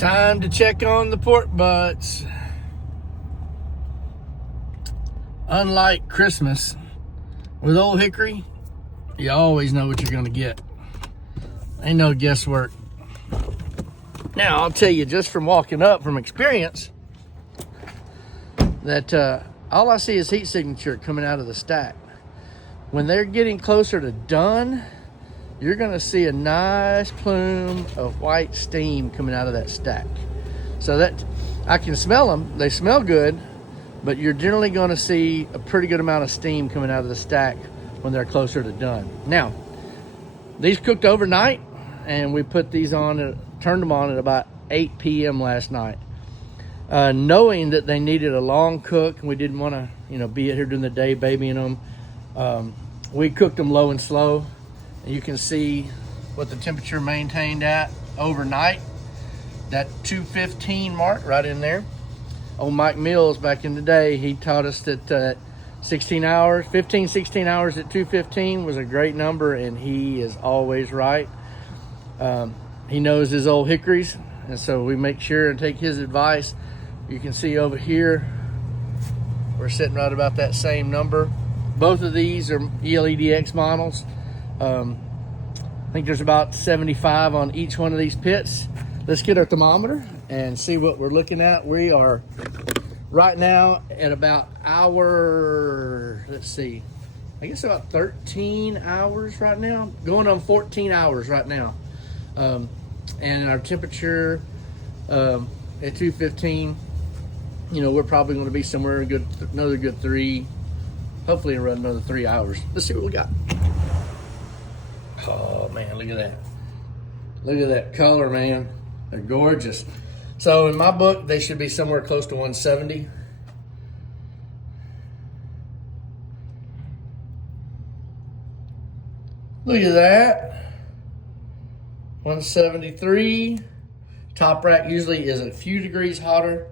Time to check on the pork butts. Unlike Christmas, with Ole Hickory, you always know what you're gonna get. Ain't no guesswork. Now, I'll tell you just from walking up from experience that all I see is heat signature coming out of the stack. When they're getting closer to done, you're gonna see a nice plume of white steam coming out of that stack. So that, I can smell them, they smell good, but you're generally gonna see a pretty good amount of steam coming out of the stack when they're closer to done. Now, these cooked overnight, and we put these on, turned them on at about 8 p.m. last night. Knowing that they needed a long cook, and we didn't wanna, be here during the day babying them, we cooked them low and slow. You can see what the temperature maintained at overnight. That 215 mark right in there. Old Mike Mills back in the day, he taught us that 16 hours at 215 was a great number, and he is always right. He knows his old hickories, and so we make sure and take his advice. You can see over here, we're sitting right about that same number. Both of these are EL-EDX models. I think there's about 75 on each one of these pits. Let's get our thermometer and see what we're looking at. We are right now at about I guess about 13 hours right now, going on 14 hours right now. And our temperature at 215, we're probably going to be somewhere another good 3, hopefully run another 3 hours. Let's see what we got. Oh man, look at that. Look at that color, man. They're gorgeous. So in my book, they should be somewhere close to 170. Look at that. 173. Top rack usually is a few degrees hotter.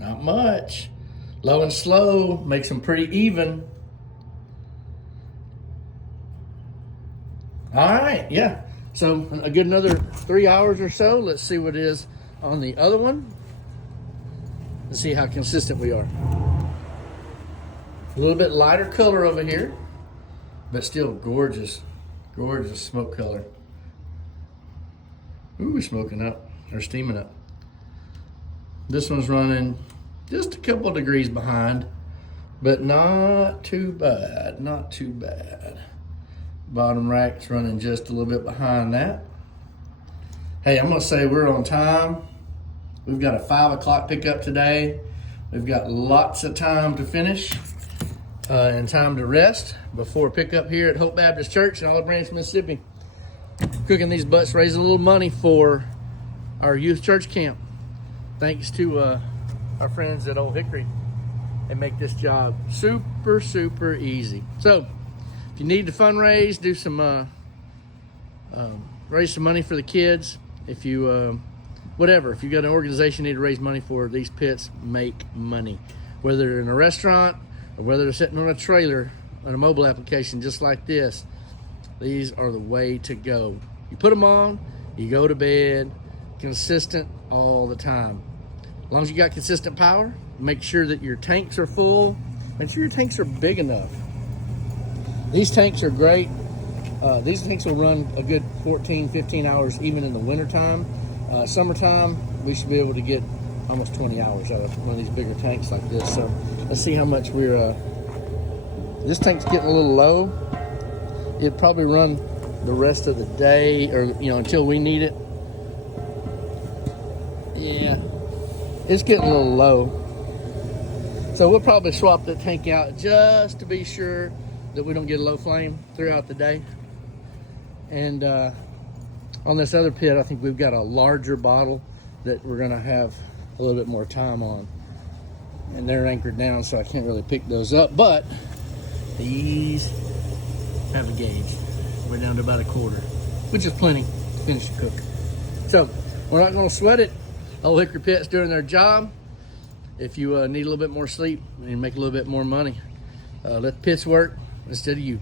Not much. Low and slow makes them pretty even. All right, yeah. So a good another 3 hours or so. Let's see what it is on the other one. Let's see how consistent we are. A little bit lighter color over here, but still gorgeous, gorgeous smoke color. Ooh, we're smoking up, or steaming up. This one's running just a couple of degrees behind, but not too bad, not too bad. Bottom rack's running just a little bit behind that. Hey, I'm gonna say we're on time. We've got a 5 o'clock pickup today. We've got lots of time to finish and time to rest before pickup here at Hope Baptist Church in Olive Branch, Mississippi. Cooking these butts, raise a little money for our youth church camp. Thanks to our friends at Ole Hickory. They make this job super, super easy. So, if you need to fundraise, do some, raise some money for the kids. If you, whatever, if you got an organization you need to raise money for, these pits make money. Whether they're in a restaurant or whether they're sitting on a trailer on a mobile application just like this, these are the way to go. You put them on, you go to bed, consistent all the time. As long as you got consistent power, make sure that your tanks are full, make sure your tanks are big enough. These tanks are great. These tanks will run a good 14, 15 hours even in the wintertime. Summertime, we should be able to get almost 20 hours out of one of these bigger tanks like this. So let's see how much we're, this tank's getting a little low. It'd probably run the rest of the day or, until we need it. Yeah, it's getting a little low. So we'll probably swap the tank out just to be sure that we don't get a low flame throughout the day. And on this other pit, I think we've got a larger bottle that we're gonna have a little bit more time on. And they're anchored down, so I can't really pick those up, but these have a gauge. We're down to about a quarter, which is plenty to finish the cook. So we're not gonna sweat it. Ole Hickory Pits doing their job. If you need a little bit more sleep and make a little bit more money, let the pits work instead of you.